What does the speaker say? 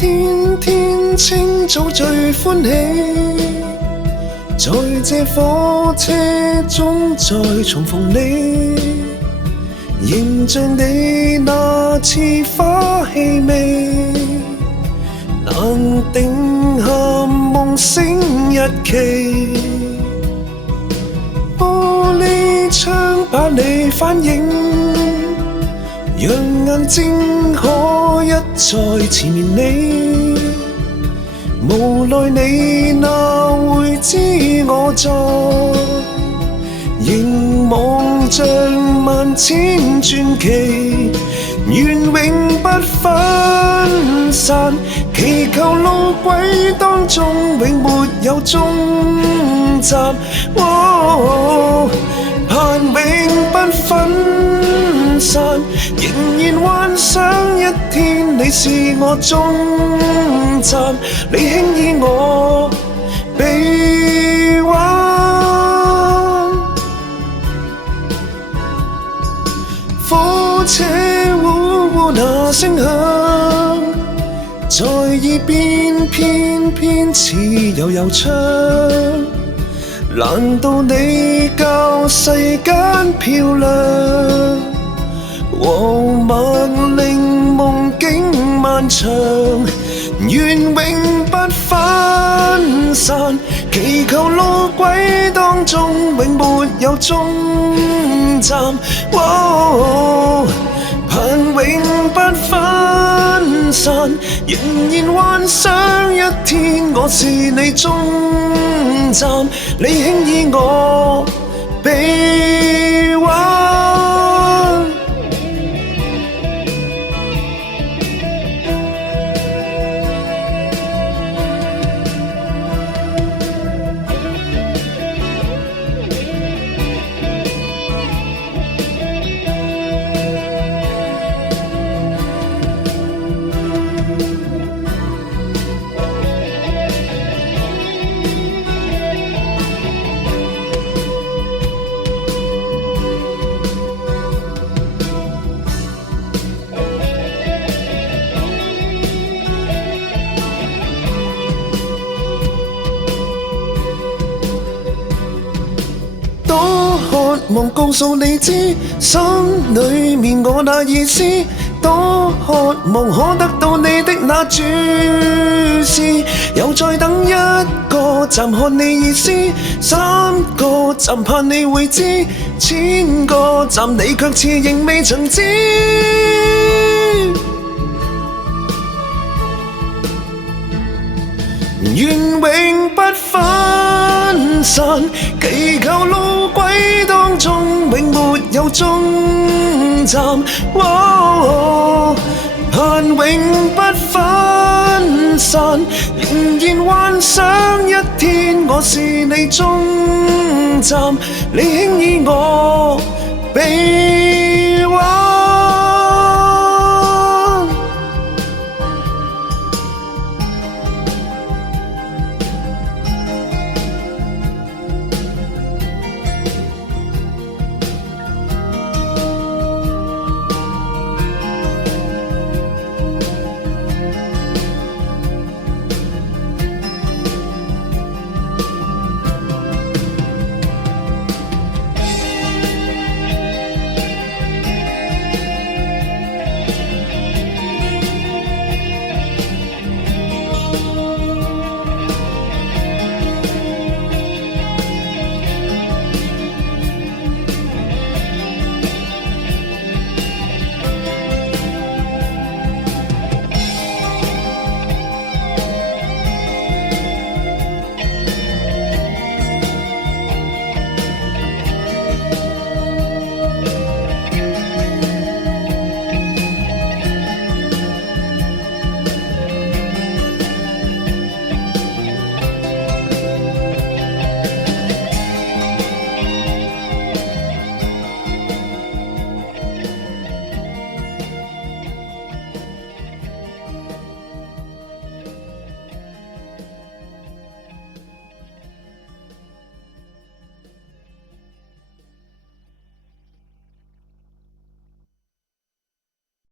天天清早最歡喜，在這火車中再重逢你，仍像你那次花氣味，難定下夢醒日期。玻璃窗把你反映，讓眼睛可一再纏綿你，無奈你哪會知我在凝望着萬千傳奇，願永不分散，祈求路軌當中永沒有終站，盼永不分散，仍然幻想一天你是我終站，你輕依我臂彎，火車呼呼那聲響，在耳邊偏偏似悠長，難道你較世間漂亮？黃晚令夢境漫長，願永不分散，祈求路軌當中永沒有終站，盼永不分散，仍然幻想一天我是你終站，你輕依我臂彎。多渴望告訴你知，心裏面我那意思，多渴望可得到你的那注視，又再等一個站看你意思，3個站盼你會知，1000個站你卻似仍未曾知。願永不分散，祈求路軌當中永沒有終站，盼永不分散，仍然幻想一天我是你終站，你輕依我臂